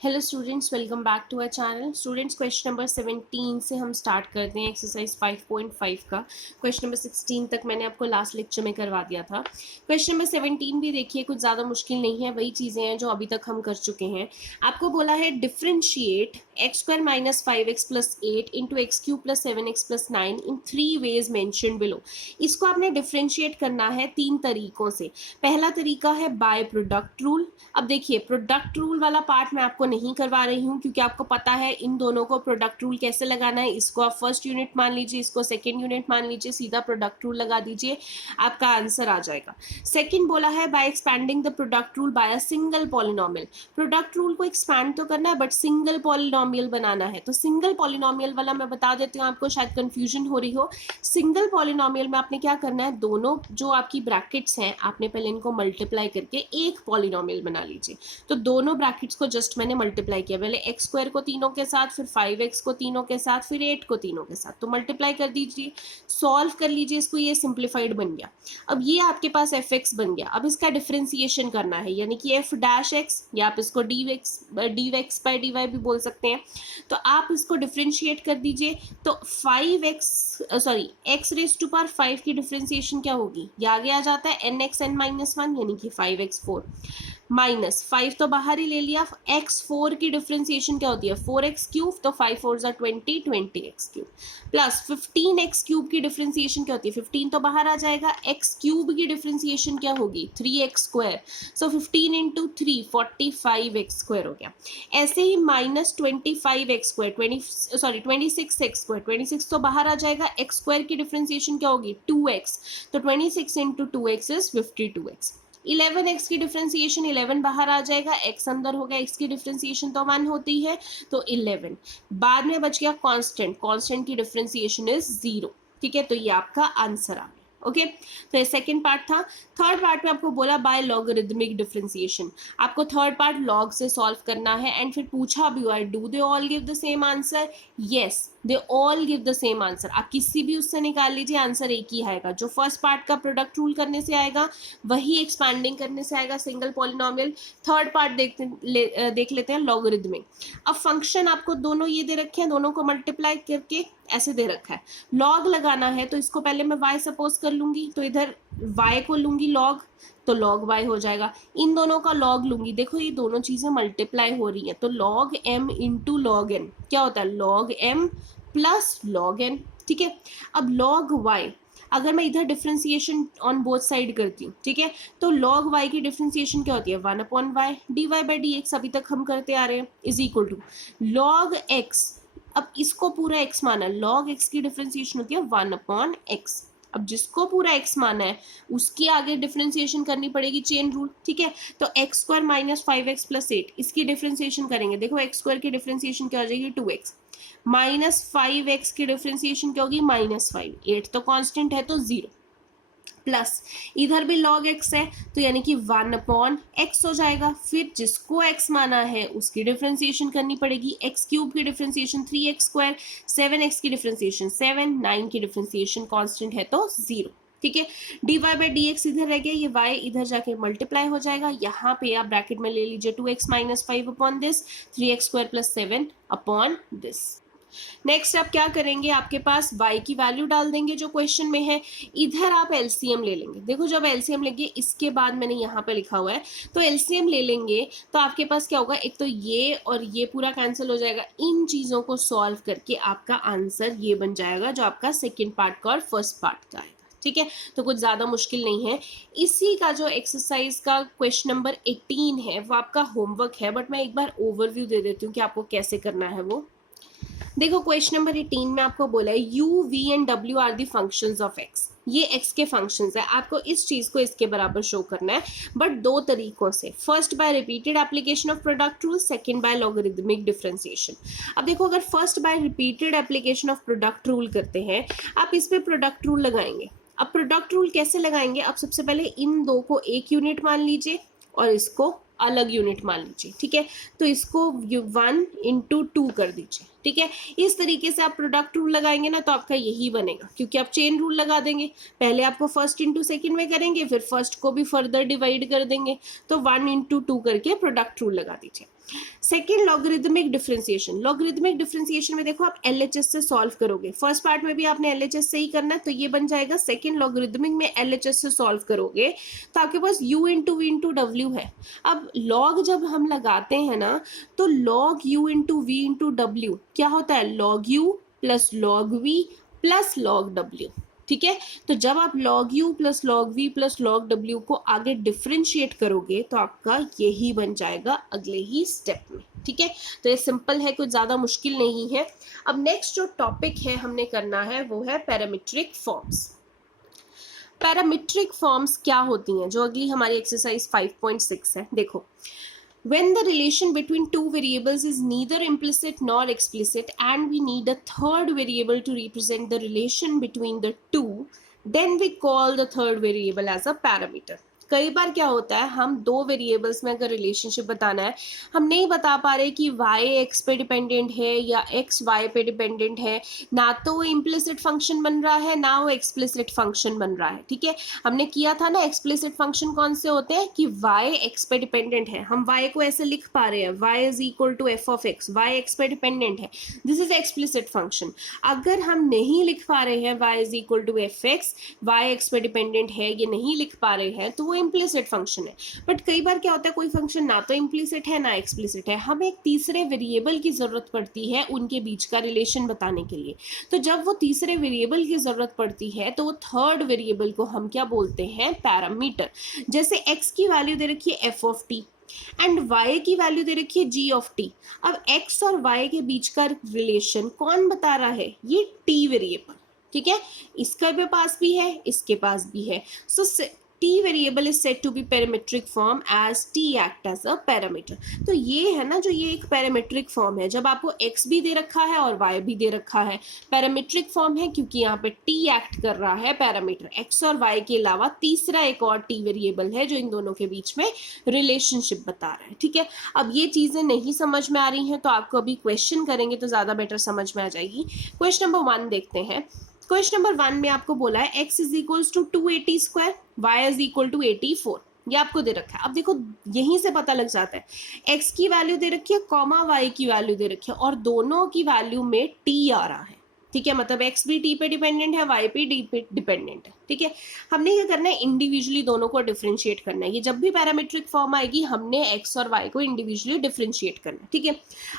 Hello students, welcome back to our channel. Students, question number 17 से हम start करते हैं एक्सरसाइज 5.5 का। क्वेश्चन नंबर 16 तक मैंने आपको लास्ट लेक्चर में करवा दिया था। क्वेश्चन नंबर 17 भी देखिए, कुछ ज़्यादा मुश्किल नहीं है, वही चीज़ें हैं जो अभी तक हम कर चुके हैं। आपको बोला है differentiate x square minus 5x plus 8 into x cube plus 7x plus 9 इन 3 वेज मैंशन बिलो। इसको आपने डिफ्रेंशिएट करना है 3 तरीकों से। पहला तरीका है बाय प्रोडक्ट रूल। अब देखिए, प्रोडक्ट रूल वाला पार्ट मैं आपको नहीं करवा रही हूँ क्योंकि आपको पता है इन दोनों को प्रोडक्ट रूल कैसे लगाना है। इसको आप फर्स्ट यूनिट मान लीजिए, इसको सेकेंड यूनिट मान लीजिए, सीधा प्रोडक्ट रूल लगा दीजिए, आपका आंसर आ जाएगा। सेकेंड बोला है by expanding the product rule by a single polynomial. Product rule को एक्सपैंड तो करना है बट सिंगल पॉलिनोमियल बनाना है। तो सिंगल पॉलिनोमियल वाला मैं बता देती हूँ, आपको शायद कंफ्यूजन हो रही हो। सिंगल पॉलिनोमियल में आपने क्या करना है, दोनों जो आपकी ब्रैकेट्स हैं आपने पहले इनको मल्टीप्लाई करके एक पॉलिनोमियल बना लीजिए। तो दोनों ब्रैकेट्स को जस्ट मैंने मल्टीप्लाई किया, पहले एक्स स्क्वायर को तीनों के साथ, फिर 5x को तीनों के साथ, फिर 8 को तीनों के साथ, तो मल्टीप्लाई कर दीजिए, सॉल्व कर लीजिए इसको, ये सिंप्लीफाइड बन गया। अब ये आपके पास fx बन गया। अब इसका डिफरेंशिएशन करना है, यानी कि f डैश x, या आप इसको dx बाय dy भी बोल सकते हैं। तो आप इसको डिफरेंशिएट कर दीजिए। तो x रेज टू पावर 5 की डिफरेंशिएशन क्या होगी, ये आगे आ जाता है nxn-1 यानी कि 5x4 माइनस 5 तो बाहर ही ले लिया। x4 की डिफरेंशिएशन क्या होती है, 4x क्यूब, तो 5 4 20, 20x cube plus 15x cube की डिफरेंशिएशन क्या होती है, 15 तो बाहर आ जाएगा। x क्यूब की डिफरेंशिएशन क्या होगी, 3x स्क्वायर, सो 15 इंटू 3 45x स्क्वायर हो गया। ऐसे ही minus 25x square 26x square, 26 तो बाहर आ जाएगा। x स्क्वायर की डिफरेंशिएशन क्या होगी, 2x, तो 26 into 2x is 52x। 11x की डिफरेंशिएशन 11 बाहर आ जाएगा, x अंदर होगा, x की डिफरेंशिएशन तो 1 होती है, तो 11 बाद में बच गया कांस्टेंट, कांस्टेंट की डिफरेंशिएशन इज 0। ठीक है, तो ये आपका आंसर आ गया। ओके, तो ये सेकंड पार्ट था। थर्ड पार्ट में आपको बोला बाय लॉगरिथमिक डिफरेंशिएशन। आपको थर्ड पार्ट लॉग से सॉल्व करना है एंड फिर पूछा भी हुआ है do they all give the same answer. Yes, they all give the same answer. आप किसी भी उससे निकाल लीजिए, आंसर एक ही आएगा। जो फर्स्ट पार्ट का प्रोडक्ट रूल करने से आएगा वही एक्सपैंडिंग करने से आएगा, सिंगल पॉलिनोमियल। थर्ड पार्ट देख लेते हैं लॉगरिथमिक। अब फंक्शन आपको दोनों ये दे रखे हैं, दोनों को मल्टीप्लाई करके ऐसे दे रखा है। लॉग लगाना है तो इसको पहले मैं y सपोज कर लूंगी, तो इधर y को लूंगी लॉग, तो लॉग y हो जाएगा। इन दोनों का लॉग लूंगी, देखो ये दोनों चीजें मल्टीप्लाई हो रही हैं, तो log m into log n क्या होता है, log m plus log n। ठीक है, अब लॉग y अगर मैं इधर डिफरेंशिएशन ऑन बोथ साइड करती हूँ, ठीक है, तो log y की डिफरेंशिएशन क्या होती है, 1/y dy बाई dx, अभी तक हम करते आ रहे हैं, is equal to log x। अब इसको पूरा x माना, log x की डिफरेंशिएशन होती है 1/x। अब जिसको पूरा x माना है उसकी आगे डिफरेंशिएशन करनी पड़ेगी, चेन रूल। ठीक है, तो x square minus 5x plus 8 इसकी डिफरेंशिएशन करेंगे। देखो एक्स स्क्वायर की डिफरेंशिएशन क्या हो जाएगी, 2x माइनस 5x की डिफरेंशिएशन क्या होगी, -5, 8 तो कांस्टेंट है तो 0, प्लस इधर भी log x है तो यानी कि 1/x हो जाएगा। फिर जिसको x माना है उसकी डिफरेंशिएशन करनी पड़ेगी। x क्यूब की डिफरेंशिएशन 3x स्क्वायर, 7x की डिफरेंशिएशन 7, 9 की डिफरेंशिएशन कांस्टेंट है तो 0। ठीक है, dy बाई dx इधर रह गया, ये y इधर जाके मल्टीप्लाई हो जाएगा। यहाँ पे आप ब्रैकेट में ले लीजिए 2x minus 5 upon this, 3x square plus 7 upon this. Next आप क्या करेंगे, आपके पास y की वैल्यू डाल देंगे जो क्वेश्चन में है। इधर आप एलसीएम ले लेंगे। देखो जब एलसीएम लेंगे, इसके बाद मैंने यहाँ पे लिखा हुआ है, तो एलसीएम ले लेंगे तो आपके पास क्या होगा, एक तो ये और ये पूरा कैंसिल हो जाएगा। इन चीज़ों को सॉल्व करके आपका आंसर ये बन जाएगा जो आपका सेकेंड पार्ट का और फर्स्ट पार्ट का है। ठीक है, तो कुछ ज़्यादा मुश्किल नहीं है। इसी का जो एक्सरसाइज का क्वेश्चन नंबर 18 है वो आपका होमवर्क है, बट मैं एक बार ओवरव्यू दे देती हूँ कि आपको कैसे करना है वो। देखो क्वेश्चन नंबर 18 में आपको बोला है u, v and w are the functions of x। ये x के फंक्शंस है, आपको इस चीज को इसके बराबर शो करना है, बट दो तरीकों से। First by repeated application of product rule, second by logarithmic differentiation. अब देखो अगर first by repeated application of product rule करते हैं, आप इस पे प्रोडक्ट रूल लगाएंगे। अब प्रोडक्ट रूल कैसे लगाएंगे, आप सबसे पहले इन दो को एक यूनिट मान लीजिए और इसको अलग यूनिट मान लीजिए। ठीक है, तो इसको 1 इंटू 2 कर दीजिए। ठीक है, इस तरीके से आप प्रोडक्ट रूल लगाएंगे ना तो आपका यही बनेगा, क्योंकि आप चेन रूल लगा देंगे। पहले आपको फर्स्ट इंटू सेकेंड में करेंगे, फिर फर्स्ट को भी फर्दर डिवाइड कर देंगे, तो 1 इंटू 2 करके प्रोडक्ट रूल लगा दीजिए। Second logarithmic differentiation, logarithmic differentiation में देखो आप एलएचएस से सॉल्व करोगे, फर्स्ट पार्ट में भी आपने एलएचएस से ही करना है, तो ये बन जाएगा सेकेंड लॉगरिदमिक में एलएचएस से सॉल्व करोगे तो आपके पास u into V into W है। अब लॉग जब हम लगाते हैं ना तो log u into V into W क्या होता है, log u plus log v plus log w, ठीक है। तो जब आप log u plus log v plus log w को आगे डिफ्रेंशिएट करोगे तो आपका यही बन जाएगा अगले ही स्टेप में, ठीक है। तो ये सिंपल है, कुछ ज़्यादा मुश्किल नहीं है। अब नेक्स्ट जो टॉपिक है हमने करना है वो है पैरामीट्रिक फॉर्म्स। पैरामीट्रिक फॉर्म्स क्या होती हैं, जो अगली हमारी एक्सरसाइज 5.6 है। देखो, when the relation between two variables is neither implicit nor explicit and we need a third variable to represent the relation between the two, then we call the third variable as a parameter. कई बार क्या होता है, हम दो variables में अगर relationship बताना है, हम नहीं बता पा रहे कि y x पे डिपेंडेंट है या x y पे डिपेंडेंट है, ना तो वो इम्प्लिसिट फंक्शन बन रहा है ना वो एक्सप्लिसिट फंक्शन बन रहा है, ठीक है। हमने किया था ना एक्सप्लिसिट फंक्शन कौन से होते हैं कि y x पे डिपेंडेंट है, हम y को ऐसे लिख पा रहे हैं y is equal to F of X, y x पे डिपेंडेंट है, दिस इज एक्सप्लिसिट फंक्शन। अगर हम नहीं लिख पा रहे हैं y is equal to F X, y x पे डिपेंडेंट है, ये नहीं लिख पा रहे हैं, तो वो इम्प्लिसिट फंक्शन है। बट कई बार क्या होता है, कोई फंक्शन ना तो इम्प्लिसिट है ना एक्सप्लिसिट है, हमें एक तीसरे वेरिएबल की जरूरत पड़ती है उनके बीच का रिलेशन बताने के लिए। तो जब वो तीसरे वेरिएबल की जरूरत पड़ती है तो वो थर्ड वेरिएबल को हम क्या बोलते हैं, पैरामीटर। जैसे x की वैल्यू दे रखी है F of T and y की वैल्यू दे रखी है g ऑफ टी। अब x और y के बीच का रिलेशन कौन बता रहा है, ये t वेरिएबल, ठीक है। इसका भी पास भी है, इसके पास भी है। सो t variable is said to be parametric form as t act as a parameter। तो ये है ना, जो ये एक पैरामीट्रिक फॉर्म है, जब आपको x भी दे रखा है और y भी दे रखा है, पैरामीट्रिक फॉर्म है क्योंकि यहाँ पे t एक्ट कर रहा है पैरामीटर। x और y के अलावा तीसरा एक और t वेरिएबल है जो इन दोनों के बीच में रिलेशनशिप बता रहा है, ठीक है। अब ये चीजें नहीं समझ में आ रही हैं तो आपको अभी क्वेश्चन करेंगे तो ज्यादा बेटर समझ में आ जाएगी। क्वेश्चन नंबर 1 देखते हैं। क्वेश्चन नंबर 1 में आपको बोला है x is equals to 280 square, y is equal to 84, ये आपको दे रखा है। अब देखो यहीं से पता लग जाता है, x की वैल्यू दे रखी है, कॉमा y की वैल्यू दे रखी है और दोनों की वैल्यू में t आ रहा है, ठीक है। मतलब x भी t पे डिपेंडेंट है, y भी d पे डिपेंडेंट है, ठीक है। हमने क्या करना है, इंडिविजुअली दोनों को डिफरेंशिएट करना है। ये जब भी पैरामीट्रिक फॉर्म आएगी हमने x और y को इंडिविजुअली डिफरेंशिएट करना है, ठीक है।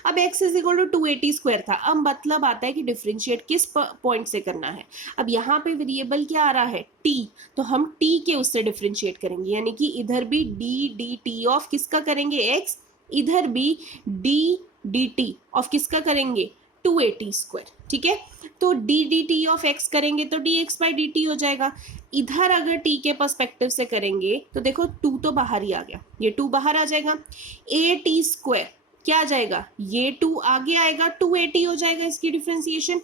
अब x is equal to 280 square था, अब मतलब आता है कि डिफरेंशिएट किस पॉइंट से करना है। अब यहाँ पे वेरिएबल क्या आ रहा है, t, तो हम t के उससे डिफरेंशिएट करेंगे, यानी कि इधर भी d dt ऑफ किसका करेंगे, x, इधर भी d dt ऑफ किसका करेंगे, 280 स्क्वायर, ठीक है। तो d dt ऑफ x करेंगे तो dx बाई dt हो जाएगा। इधर अगर t के पर्सपेक्टिव से करेंगे तो देखो 2 तो बाहर ही आ गया, ये 2 बाहर आ जाएगा, a t स्क्वायर क्या आ जाएगा, ये 2 आगे आएगा, 280 हो जाएगा इसकी डिफरेंशिएशन,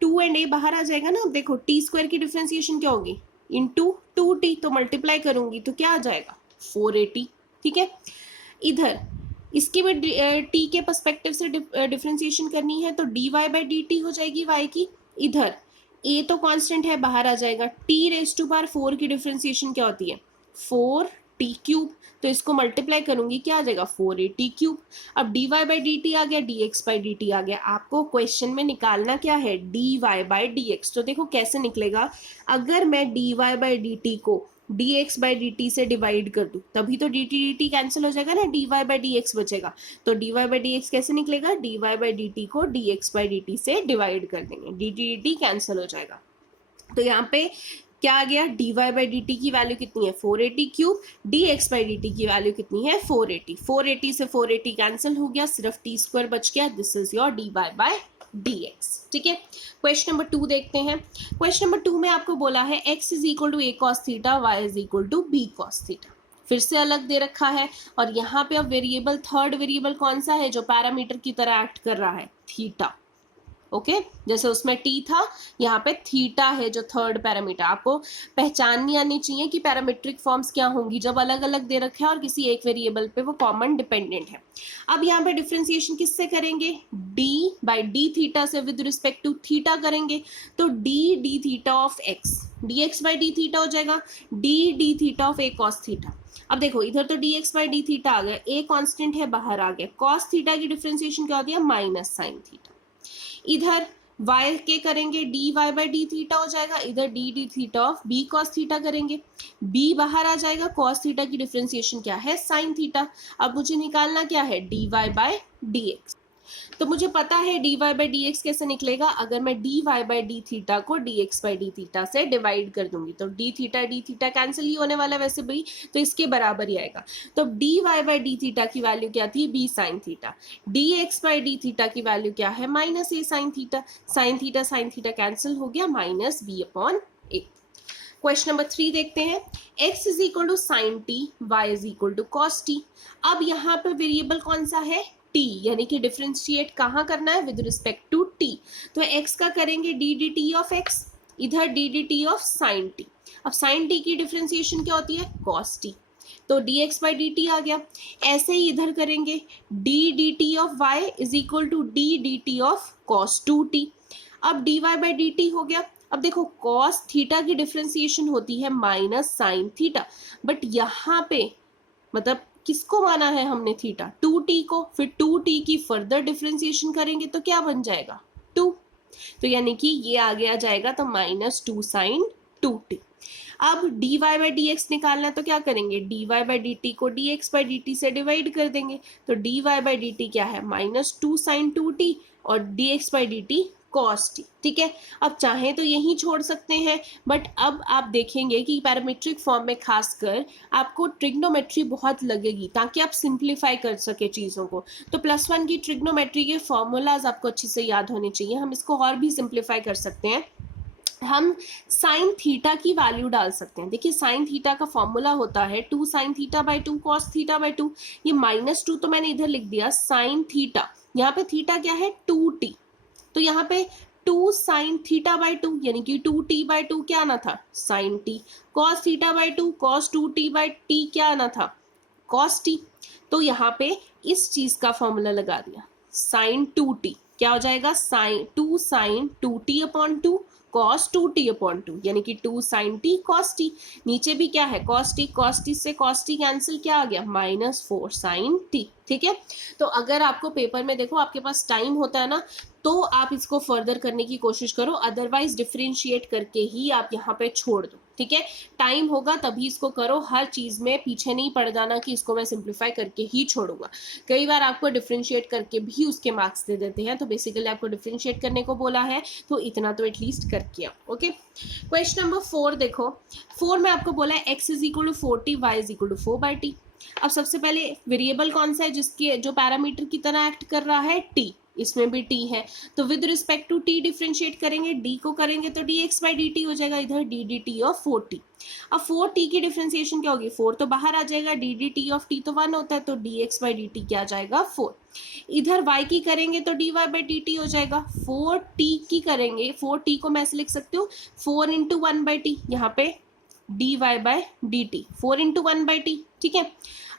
2 एंड a बाहर आ जाएगा ना। अब देखो t स्क्वायर की डिफरेंशिएशन क्या होगी, इंटू 2t, तो मल्टीप्लाई करूंगी तो क्या आ जाएगा, 480, ठीक है। इधर इसकी भी t के पर्सपेक्टिव से डिफरेंशिएशन करनी है तो dy बाई dt हो जाएगी y की। इधर a तो कांस्टेंट है, बाहर आ जाएगा, t रेज टू पावर 4 की डिफरेंशिएशन क्या होती है, 4t क्यूब, तो इसको मल्टीप्लाई करूंगी क्या आ जाएगा, 480 क्यूब। अब dy बाई dt आ गया, dx बाई dt आ गया। आपको क्वेश्चन में निकालना क्या है, dy बाई dx। तो देखो कैसे निकलेगा, अगर मैं dy बाई dt को dx बाई dt से डिवाइड कर दूं तभी तो dt कैंसिल हो जाएगा ना, dy बाई dx बचेगा। तो dy बाई dx कैसे निकलेगा, dy बाई dt को dx बाई dt से डिवाइड कर देंगे, dt कैंसिल हो जाएगा। तो यहाँ पे क्या आ गया, dy बाई dt की वैल्यू कितनी है, 480 क्यूब, dx बाई dt की वैल्यू कितनी है, 480, 480 से 480 कैंसिल हो गया, सिर्फ t स्क्वायर बच गया, this is your dy by dx, ठीक है। क्वेश्चन नंबर 2 देखते हैं। क्वेश्चन नंबर 2 में आपको बोला है x is equal to a cos theta, y is equal to b cos theta, फिर से अलग दे रखा है। और यहाँ पे अब वेरिएबल, थर्ड वेरिएबल कौन सा है जो पैरामीटर की तरह एक्ट कर रहा है, थीटा, ओके। जैसे उसमें t था, यहाँ पे थीटा है जो थर्ड पैरामीटर। आपको पहचाननी आनी चाहिए कि पैरामीट्रिक फॉर्म्स क्या होंगी जब अलग अलग दे रखे हैं और किसी एक वेरिएबल पे वो कॉमन डिपेंडेंट है। अब यहाँ पे डिफरेंशिएशन किससे करेंगे, d बाई डी थीटा से विद रिस्पेक्ट टू थीटा करेंगे, तो d D theta of x, dx by D theta हो जाएगा, d D theta of a cos theta. अब देखो इधर तो D X by D theta आ गया, ए कांस्टेंट है बाहर आ गया, कॉस थीटा की डिफरेंशिएशन क्या होती है माइनस साइन थीटा। इधर y के करेंगे D Y by D theta हो जाएगा, इधर D D theta of B cos theta करेंगे, b बाहर आ जाएगा, कॉस थीटा की डिफरेंशिएशन क्या है साइन थीटा। अब मुझे निकालना क्या है D Y by D X. तो मुझे पता है D Y by D X कैसे निकलेगा, अगर मैं D Y by D theta को D X by D theta से डिवाइड कर दूंगी तो डी थीटा कैंसिल ही होने वाला वैसे भी, तो इसके बराबर ही आएगा। तो D Y by D theta की वैल्यू क्या थी B sine theta, D X by D theta की वैल्यू क्या है minus A sine theta cancel हो गया, minus B upon A. Question number 3 देखते हैं, x is equal to sine T, y is equal to cos T. अब यहाँ पे वेरिएबल कौन सा है t, यानी कि डिफरेंशिएट कहाँ करना है विद रिस्पेक्ट टू t। तो x का करेंगे D D T of x, इधर D D T of sine T. अब साइन टी की डिफरेंशिएशन क्या होती है कॉस टी, तो D X by D T आ गया। ऐसे ही इधर करेंगे D D T of y is equal to D D T of cos two T. अब D Y by D T हो गया। अब देखो कॉस थीटा की डिफरेंशिएशन होती है माइनस साइन थीटा, बट यहाँ पे मतलब किसको माना है हमने थीटा 2t को, फिर 2t की फर्दर डिफरेंशिएशन करेंगे तो क्या बन जाएगा 2, तो यानी कि ये आगे आ जाएगा तो माइनस 2 साइन 2t। अब D Y by D X निकालना है तो क्या करेंगे D Y by D T को D X by D T से डिवाइड कर देंगे, तो D Y by D T क्या है माइनस 2 साइन 2t और D X by D T cos T. ठीक है, अब चाहें तो यही छोड़ सकते हैं, बट अब आप देखेंगे कि पैरामीट्रिक फॉर्म में खासकर आपको ट्रिग्नोमेट्री बहुत लगेगी ताकि आप सिंप्लीफाई कर सके चीज़ों को। तो +1 की ट्रिग्नोमेट्री के फॉर्मूलाज आपको अच्छे से याद होने चाहिए। हम इसको और भी सिंप्लीफाई कर सकते हैं, हम साइन थीटा की वैल्यू डाल सकते हैं। देखिए साइन थीटा का फॉर्मूला होता है 2 sine theta by 2 cos theta by 2। ये -2 तो मैंने इधर लिख दिया, साइन थीटा, यहाँ पे थीटा क्या है 2t, तो यहाँ पे 2 साइन थीटा बाई 2 यानी कि 2t बाई 2 क्या आना था sine t, cos theta by 2 cos 2t by t क्या आना था कॉस t। तो यहाँ पे इस चीज का फॉर्मूला लगा दिया, साइन 2t क्या हो जाएगा sine 2 sine 2t upon 2 cos 2t upon 2, यानी कि 2 साइन t कॉस t। नीचे भी क्या है कॉस t से कॉस t कैंसिल क्या आ गया -4 साइन t। ठीक है, तो अगर आपको पेपर में देखो आपके पास टाइम होता है ना तो आप इसको फर्दर करने की कोशिश करो, अदरवाइज डिफरेंशिएट करके ही आप यहाँ पे छोड़ दो। ठीक है, टाइम होगा तभी इसको करो, हर चीज में पीछे नहीं पड़ जाना कि इसको मैं सिंप्लीफाई करके ही छोड़ूंगा। कई बार आपको डिफरेंशिएट करके भी उसके मार्क्स दे देते हैं, तो बेसिकली आपको डिफरेंशिएट करने को बोला है तो इतना तो एटलीस्ट करके आओ। ओके, क्वेश्चन नंबर 4 देखो, 4 में आपको बोला है x is equal to 4t, y is equal to 4/t। अब सबसे पहले वेरिएबल कौन सा है जिसके जो पैरामीटर की तरह एक्ट कर रहा है t, इसमें भी t है, तो with respect to t differentiate करेंगे, d को करेंगे तो dx बाई dt हो जाएगा, इधर d dt ऑफ 4t। अब 4t की डिफरेंशिएशन क्या होगी 4 तो बाहर आ जाएगा, d dt ऑफ t तो 1 होता है, तो dx बाई dt क्या आ जाएगा 4। इधर y की करेंगे तो dy बाई dt हो जाएगा, 4t की करेंगे 4t को मैं ऐसे लिख सकती हूँ 4 इंटू 1/t, यहाँ पे dy by dt 4 into 1/t। ठीक है,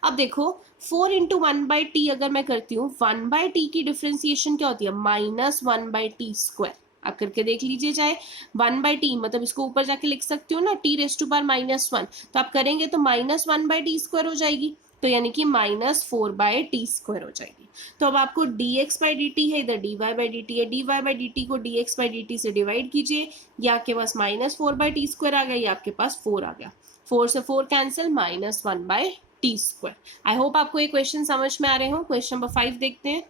अब देखो 4 इंटू 1/t अगर मैं करती हूँ 1/t की डिफरेंशिएशन क्या होती है -1/t स्क्वायर। आप करके देख लीजिए, चाहे 1/t मतलब इसको ऊपर जाके लिख सकते हो ना t⁻⁻1, तो आप करेंगे तो -1/t स्क्वायर हो जाएगी, तो यानी कि -4/t स्क्वायर हो जाएगी। तो अब आपको dx बाई डी टी है, इधर dy बाई डी टी है, dy बाई डी टी को dx बाई डी टी से डिवाइड कीजिए, ये आपके पास -4/t स्क्वायर आ गया, ये आपके पास 4 आ गया, 4 से 4 cancel -1/t square. I hope आपको ये क्वेश्चन समझ में आ रहे हो। क्वेश्चन नंबर 5 देखते हैं।